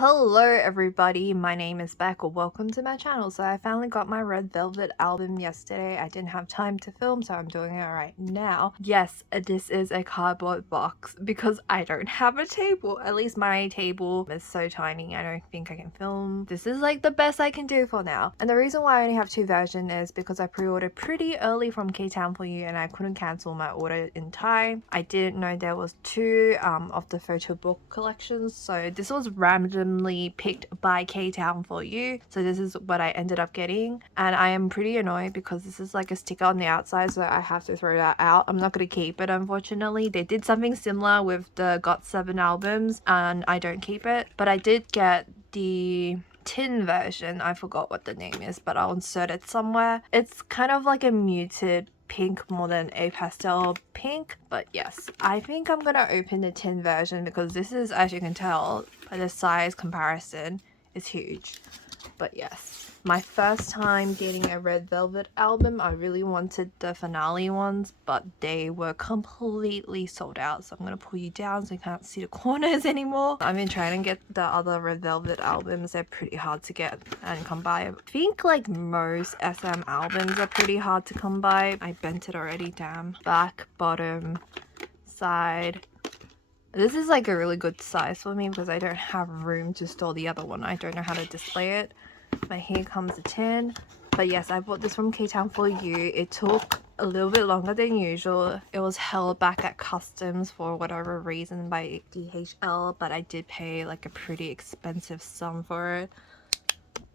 Hello everybody, my name is Beck. Welcome to my channel. So I finally got my Red Velvet album yesterday. I didn't have time to film, so I'm doing it right now. Yes, this is a cardboard box because I don't have a table. At least my table is so tiny, I don't think I can film. This is like the best I can do for now. And the reason why I only have two versions is because I pre-ordered pretty early from K-Town For You and I couldn't cancel my order in time. I didn't know there was two of the Photobook collections, so this was randomly picked by K-Town For You. So this is what I ended up getting, and I am pretty annoyed because this is like a sticker on the outside, so I have to throw that out. I'm not going to keep it, unfortunately. They did something similar with the GOT7 albums and I don't keep it, but I did get the tin version. I forgot what the name is, but I'll insert it somewhere. It's kind of like a muted pink more than a pastel pink, but yes, I think I'm gonna open the tin version because this is, as you can tell by the size comparison, is huge. But yes, my first time getting a Red Velvet album. I really wanted the finale ones, but they were completely sold out, so I'm gonna pull you down so you can't see the corners anymore. I've been trying to get the other Red Velvet albums. They're pretty hard to get and come by. I think like most SM albums are pretty hard to come by. I bent it already, damn. Back, bottom, side. This is like a really good size for me because I don't have room to store the other one. I don't know how to display it. But here comes the tin. But yes, I bought this from K-Town For You. It took a little bit longer than usual. It was held back at customs for whatever reason by DHL, but I did pay like a pretty expensive sum for it.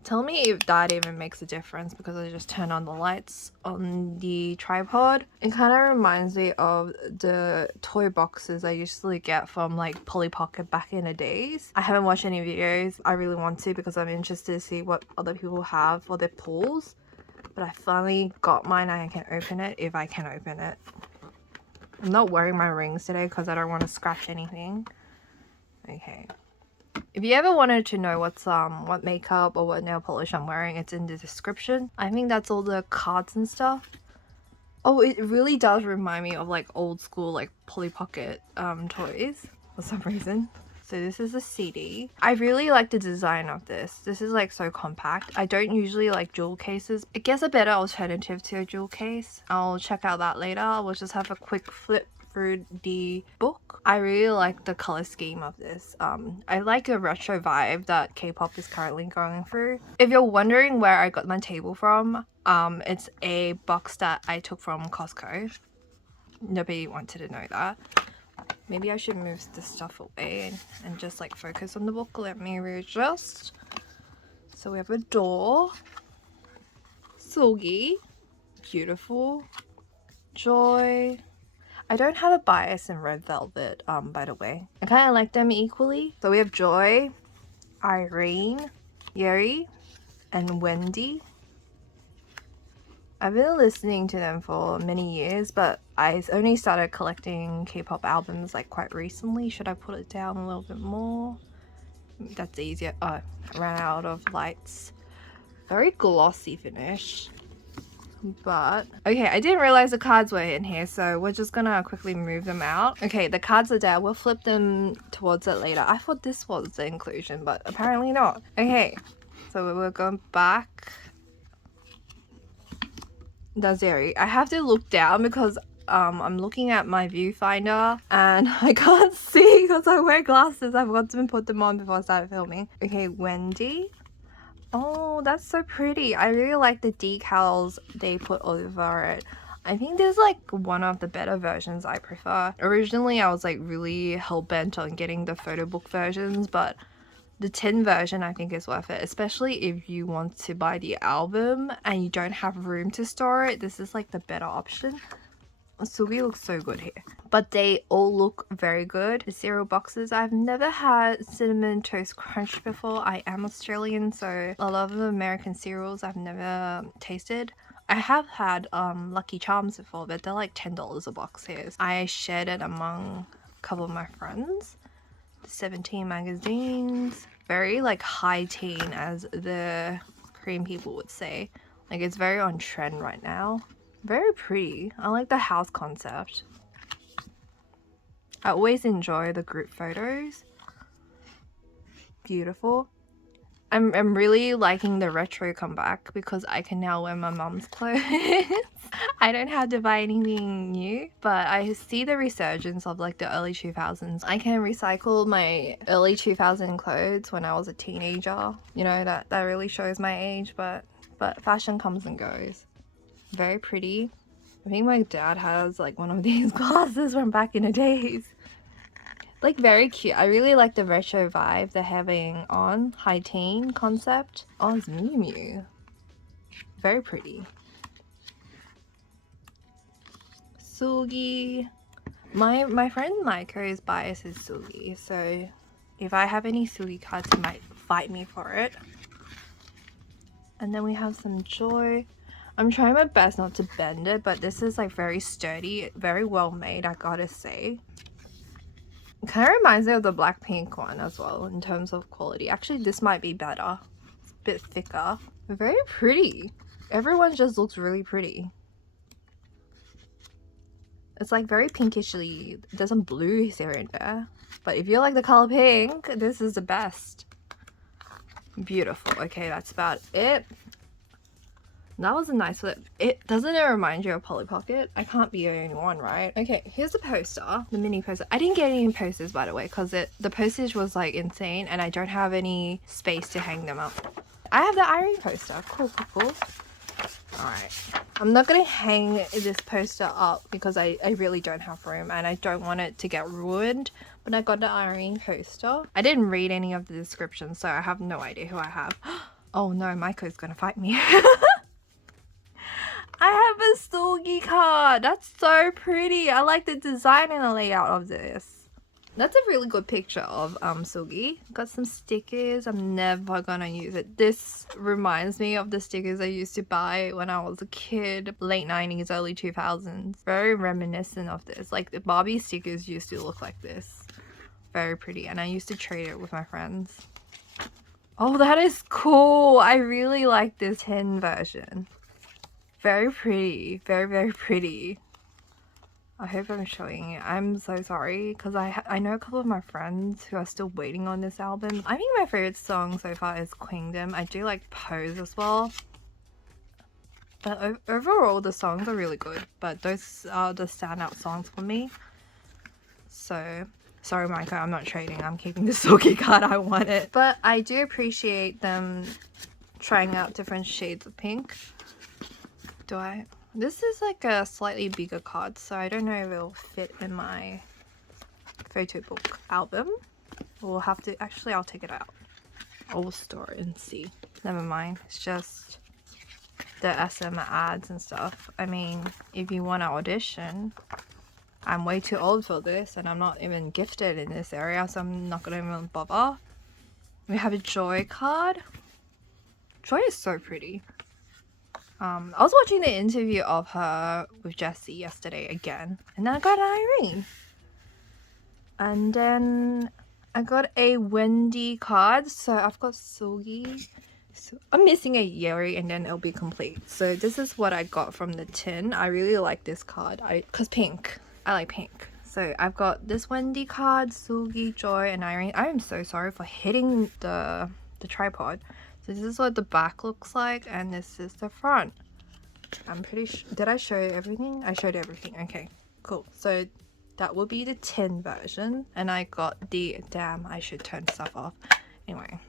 Tell me if that even makes a difference because I just turned on the lights on the tripod. It kind of reminds me of the toy boxes I usually get from like Polly Pocket back in the days. I haven't watched any videos. I really want to because I'm interested to see what other people have for their pulls. But I finally got mine and I can open it if I can open it. I'm not wearing my rings today because I don't want to scratch anything. Okay. If you ever wanted to know what makeup or what nail polish I'm wearing, it's in the description. I think that's all the cards and stuff. Oh, it really does remind me of like old school like Polly Pocket toys for some reason. So this is a CD. I really like the design of this. This is like so compact. I don't usually like jewel cases. I guess a better alternative to a jewel case. I'll check out that later. We'll just have a quick flip through the book. I really like the color scheme of this. I like the retro vibe that K-pop is currently going through. If you're wondering where I got my table from, it's a box that I took from Costco. Nobody wanted to know that. Maybe I should move this stuff away and just like focus on the book. Let me readjust. So we have a door. Sulgi. Beautiful. Joy. I don't have a bias in Red Velvet, by the way. I kind of like them equally. So we have Joy, Irene, Yeri, and Wendy. I've been listening to them for many years, but I only started collecting K-pop albums like quite recently. Should I put it down a little bit more? That's easier. Oh, I ran out of lights. Very glossy finish. But okay, I didn't realize the cards were in here, so we're just gonna quickly move them out. Okay, the cards are there. We'll flip them towards it later. I thought this was the inclusion, but apparently not. Okay, so we're going back. That's Zeri. I have to look down because I'm looking at my viewfinder and I can't see because I wear glasses. I forgot to put them on before I started filming. Okay, Wendy. Oh, that's so pretty. I really like the decals they put over it. I think there's like one of the better versions I prefer. Originally, I was like really hell-bent on getting the Photobook versions, but the tin version I think is worth it, especially if you want to buy the album and you don't have room to store it. This is like the better option. Sugi looks so good here, but they all look very good. The cereal boxes, I've never had Cinnamon Toast Crunch before. I am Australian, so a lot of American cereals I've never tasted. I have had Lucky Charms before, but they're like $10 a box here. I shared it among a couple of my friends. 17 magazines, very like high teen as the Korean people would say. Like it's very on trend right now. Very pretty. I like the house concept. I always enjoy the group photos. beautiful. I'm really liking the retro comeback because I can now wear my mom's clothes. I don't have to buy anything new, but I see the resurgence of like the early 2000s. I can recycle my early 2000 clothes when I was a teenager. You know, that really shows my age, but fashion comes and goes. Very pretty. I think my dad has like one of these glasses from back in the days. Like very cute. I really like the retro vibe they're having on. High teen concept. Oh, it's Miu Miu. Very pretty. Sugi. My friend Maiko is biased as Sugi, so if I have any Sugi cards, he might fight me for it. And then we have some Joy. I'm trying my best not to bend it, but this is like very sturdy, very well made, I gotta say. It kind of reminds me of the Blackpink one as well in terms of quality. Actually, this might be better. It's a bit thicker. Very pretty. Everyone just looks really pretty. It's like very pinkishly. There's some blues here and there. But if you like the color pink, this is the best. Beautiful. Okay, that's about it. That was a nice flip. Doesn't it remind you of Polly Pocket? I can't be the only one, right? Okay, here's the poster, the mini poster. I didn't get any posters, by the way, because the postage was like insane and I don't have any space to hang them up. I have the Irene poster. Cool. Alright. I'm not going to hang this poster up because I really don't have room and I don't want it to get ruined. But I got the Irene poster. I didn't read any of the descriptions, so I have no idea who I have. Oh no, Maiko's going to fight me. I have a Sugi card. That's so pretty. I like the design and the layout of this. That's a really good picture of Sugi. Got some stickers. I'm never gonna use it. This reminds me of the stickers I used to buy when I was a kid. Late 90s, early 2000s. Very reminiscent of this. Like the Barbie stickers used to look like this. Very pretty. And I used to trade it with my friends. Oh, that is cool. I really like this tin version. Very pretty. Very pretty. I hope I'm showing it. I'm so sorry because I know a couple of my friends who are still waiting on this album. I think my favorite song so far is Queendom. I do like Pose as well. But overall the songs are really good. But those are the standout songs for me. So sorry Maiko, I'm not trading. I'm keeping the Sugi card. I want it. But I do appreciate them trying out different shades of pink. This is like a slightly bigger card, so I don't know if it'll fit in my photo book album. We'll have to, actually I'll take it out. I'll store it and see. Never mind, it's just the SM ads and stuff. I mean, if you want to audition, I'm way too old for this and I'm not even gifted in this area, so I'm not gonna even bother. We have a Joy card. Joy is so pretty. I was watching the interview of her with Jessie yesterday again, and then I got an Irene. And then I got a Wendy card, so I've got Sugi. So I'm missing a Yeri and then it'll be complete. So this is what I got from the tin. I really like this card, cause pink. I like pink. So I've got this Wendy card, Sugi, Joy, and Irene. I am so sorry for hitting the tripod. So this is what the back looks like and this is the front. I'm pretty sure, did I show everything? I showed everything. Okay, cool. So that will be the tin version and I got the, damn, I should turn stuff off. Anyway,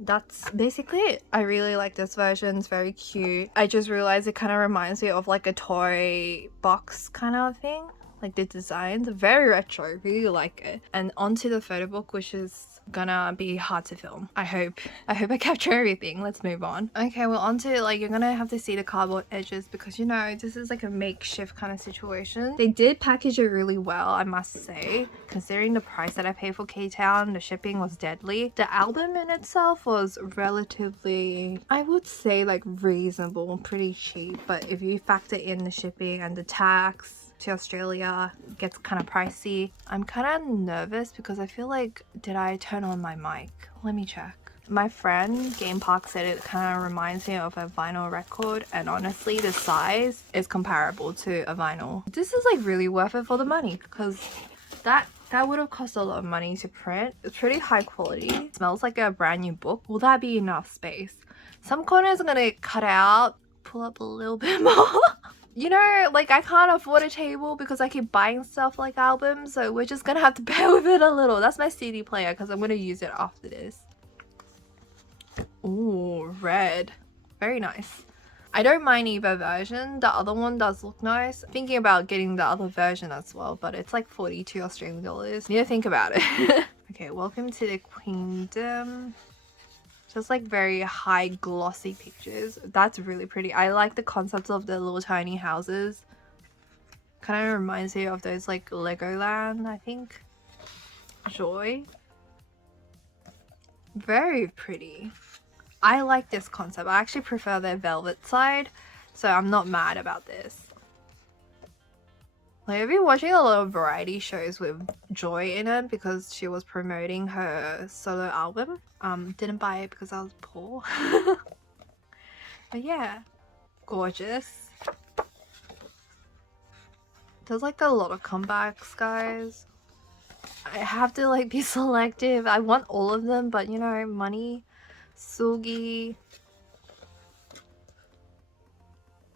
that's basically it. I really like this version. It's very cute. I just realized it kind of reminds me of like a toy box kind of thing. Like the designs, very retro, really like it. And onto the photo book, which is gonna be hard to film. I hope I capture everything. Let's move on. Okay, well onto, like, you're gonna have to see the cardboard edges because, you know, this is like a makeshift kind of situation. They did package it really well, I must say, considering the price that I paid for K-Town. The shipping was deadly. The album in itself was relatively, I would say, like reasonable, pretty cheap, but if you factor in the shipping and the tax to Australia, it gets kind of pricey. I'm kind of nervous because I feel like, did I turn on my mic? Let me check. My friend Game Park said it kind of reminds me of a vinyl record, and honestly the size is comparable to a vinyl. This is like really worth it for the money because that That would have cost a lot of money to print. It's pretty high quality. It smells like a brand new book. Will that be enough space? Some corners I'm gonna cut out, pull up a little bit more. You know, like I can't afford a table because I keep buying stuff like albums, so we're just gonna have to bear with it a little. That's my CD player because I'm gonna use it after this. Ooh, red. Very nice. I don't mind either version. The other one does look nice. Thinking about getting the other version as well, but it's like 42 Australian dollars. Need to think about it. Okay, welcome to the Queendom. Just like very high glossy pictures. That's really pretty. I like the concept of the little tiny houses. Kind of reminds me of those like Legoland, I think. Joy. Very pretty. I like this concept. I actually prefer the velvet side, so I'm not mad about this. Like, I've been watching a lot of variety shows with Joy in it because she was promoting her solo album. Didn't buy it because I was poor. But yeah, gorgeous. There's like a lot of comebacks, guys. I have to like be selective. I want all of them, but you know, money. Sugi.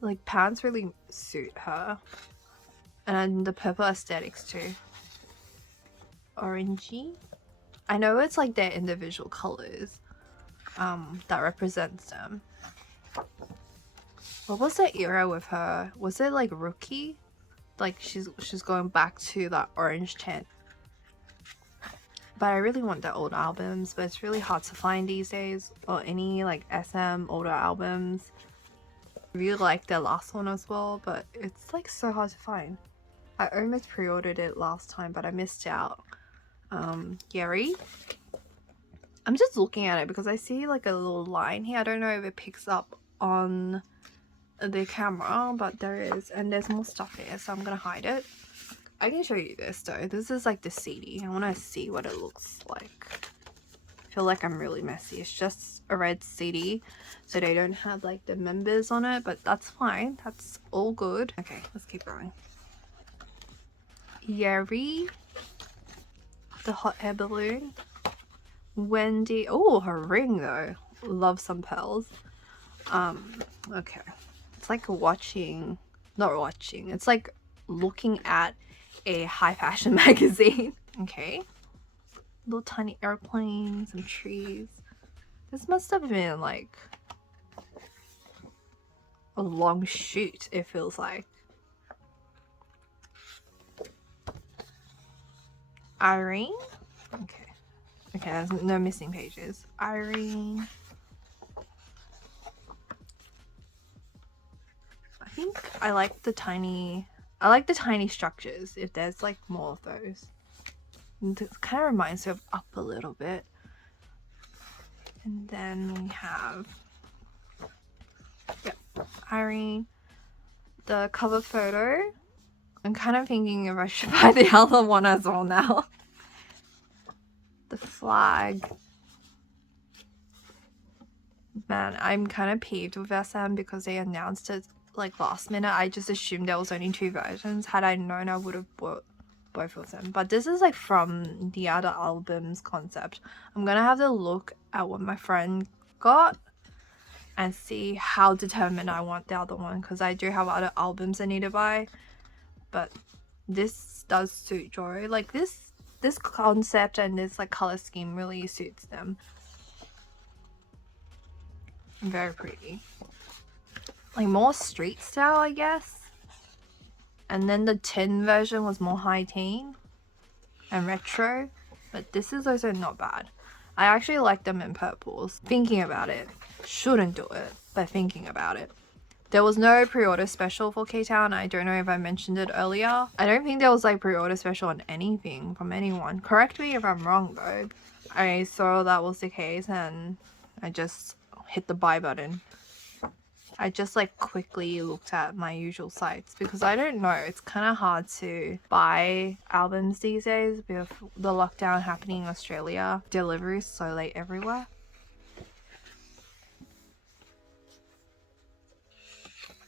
Like, pants really suit her. And the purple aesthetics too. Orangey. I know it's like their individual colors that represents them. What was the era with her? Was it like Rookie? Like she's going back to that orange tint. But I really want the old albums, but it's really hard to find these days, or any like SM older albums. I really like their last one as well, but it's like so hard to find. I almost pre-ordered it last time, but I missed out. Yeri. I'm just looking at it because I see like a little line here. I don't know if it picks up on the camera, but there is, and there's more stuff here, so I'm gonna hide it. I can show you this though. This is like the CD. I want to see what it looks like. I feel like I'm really messy. It's just a red CD, so they don't have like the members on it, but that's fine. That's all good. Okay, let's keep going. Yeri, the hot air balloon. Wendy. Oh, her ring though. Love some pearls. Okay. It's like watching, not watching. It's like looking at a high fashion magazine. Okay. Little tiny airplanes and trees. This must have been like a long shoot, it feels like. Irene. Okay. Okay, there's no missing pages. Irene. I think I like the tiny structures, if there's like more of those. It kind of reminds me of Up a little bit. And then we have, yep, Irene. The cover photo. I'm kind of thinking if I should buy the other one as well now. The flag. Man, I'm kind of peeved with SM because they announced it like last minute. I just assumed there was only 2 versions. Had I known, I would have bought both of them. But this is like from the other album's concept. I'm gonna have to look at what my friend got and see how determined I want the other one, because I do have other albums I need to buy. But this does suit Jory. Like this concept and this like color scheme really suits them. Very pretty. Like more street style, I guess. And then the tin version was more high teen and retro. But this is also not bad. I actually like them in purples. Thinking about it. Shouldn't do it, but thinking about it. There was no pre-order special for K-Town. I don't know if I mentioned it earlier. I don't think there was like pre-order special on anything from anyone. Correct me if I'm wrong though. I saw that was the case and I just hit the buy button. I just like quickly looked at my usual sites because I don't know, it's kind of hard to buy albums these days with the lockdown happening in Australia. Delivery is so late everywhere.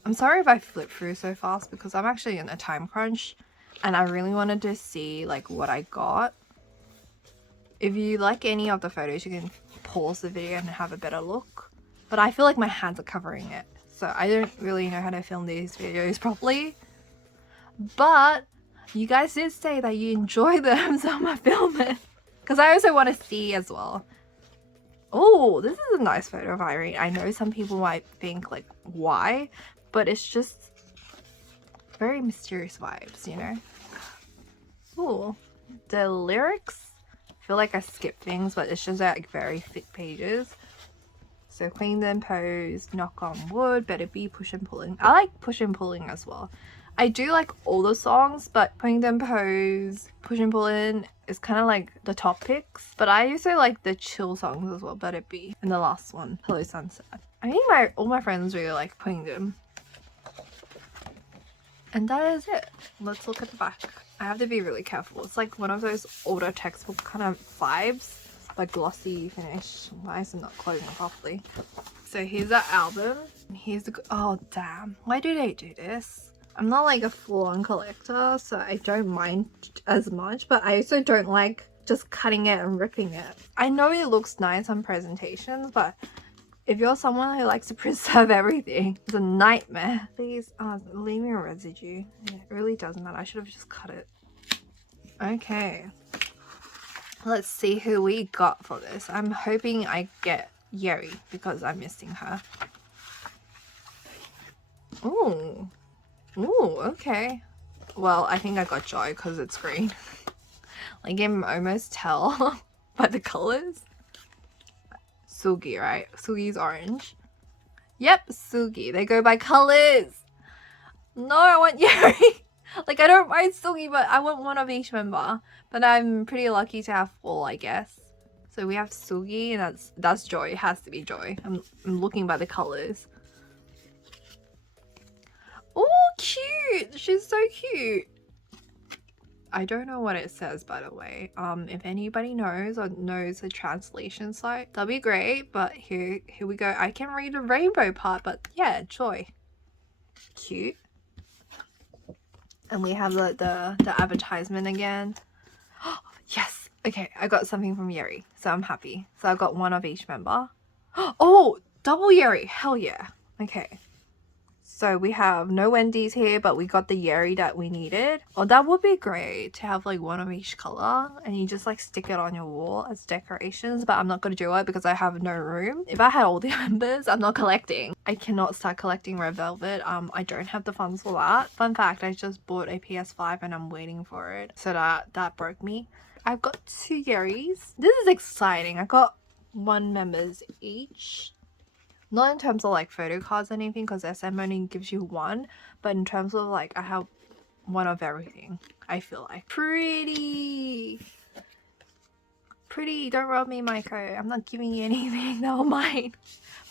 I'm sorry if I flip through so fast because I'm actually in a time crunch and I really wanted to see like what I got. If you like any of the photos, you can pause the video and have a better look. But I feel like my hands are covering it, so I don't really know how to film these videos properly. But you guys did say that you enjoy them, so I'm gonna film it. Because I also want to see as well. Oh, this is a nice photo of Irene. I know some people might think like, why? But it's just very mysterious vibes, you know? Ooh, the lyrics, I feel like I skipped things, but it's just like very thick pages. So Queendom, Pose, Knock on Wood, Better Be, Pushin N Pullin. I like Pushin N Pullin as well. I do like all the songs, but Queendom, Pose, Pushin N Pullin is kind of like the top picks. But I also like the chill songs as well, Better Be. And the last one, Hello Sunset. I think all my friends really like Queendom. And that is it. Let's look at the back. I have to be really careful. It's like one of those older textbook kind of vibes. Like glossy finish. Why is it not closing properly? So here's our album. Here's the... Oh, damn. Why do they do this? I'm not like a full-on collector, so I don't mind as much. But I also don't like just cutting it and ripping it. I know it looks nice on presentations, but if you're someone who likes to preserve everything, it's a nightmare. Please, leaving a residue. Yeah, it really doesn't matter. I should have just cut it. Okay. Let's see who we got for this. I'm hoping I get Yeri because I'm missing her. Ooh. Ooh, okay. Well, I think I got Joy because it's green. Like, you can almost tell by the colors. Sugi, right? Sugi's orange. Yep, Sugi. They go by colors. No, I want Yeri. Like, I don't mind Sugi, but I want one of each member. But I'm pretty lucky to have 4, I guess. So we have Sugi, and that's Joy. It has to be Joy. I'm looking by the colors. Oh, cute! She's so cute. I don't know what it says, by the way. If anybody knows or knows the translation site, that'd be great. But here we go. I can read the rainbow part, but yeah, Joy. Cute. And we have the advertisement again. Yes. Okay, I got something from Yeri, so I'm happy. So I got one of each member. Oh, double Yeri. Hell yeah. Okay. So we have no Wendy's here, but we got the Yeri that we needed. Oh, that would be great to have like one of each color and you just like stick it on your wall as decorations, but I'm not going to do it because I have no room. If I had all the members, I'm not collecting. I cannot start collecting Red Velvet. I don't have the funds for that. Fun fact, I just bought a PS5 and I'm waiting for it. So that broke me. I've got 2 Yeris. This is exciting. I got 1 members each. Not in terms of like photo cards or anything because SM only gives you 1, but in terms of like I have 1 of everything. I feel like pretty. Don't rob me, Maiko. I'm not giving you anything. They're all mine.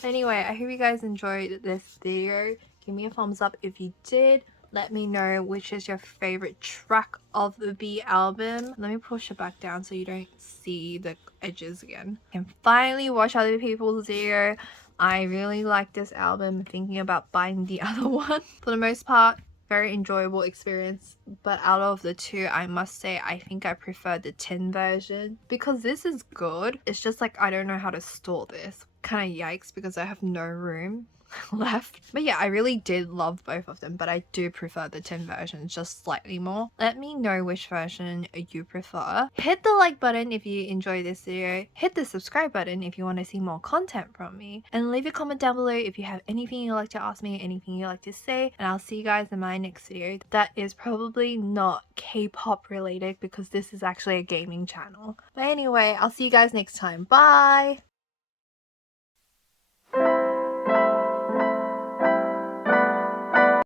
But anyway, I hope you guys enjoyed this video. Give me a thumbs up if you did. Let me know which is your favorite track of the album. Let me push it back down so you don't see the edges again. You can finally watch other people's video. I really like this album. Thinking about buying the other one. For the most part, very enjoyable experience. But out of the 2, I must say I think I prefer the tin version. Because this is good. It's just like I don't know how to store this. Kind of yikes because I have no room left. But yeah, I really did love both of them, but I do prefer the tin version just slightly more. Let me know which version you prefer. Hit the like button if you enjoyed this video. Hit the subscribe button if you want to see more content from me. And leave a comment down below if you have anything you'd like to ask me, anything you'd like to say. And I'll see you guys in my next video. That is probably not K-pop related because this is actually a gaming channel. But anyway, I'll see you guys next time. Bye!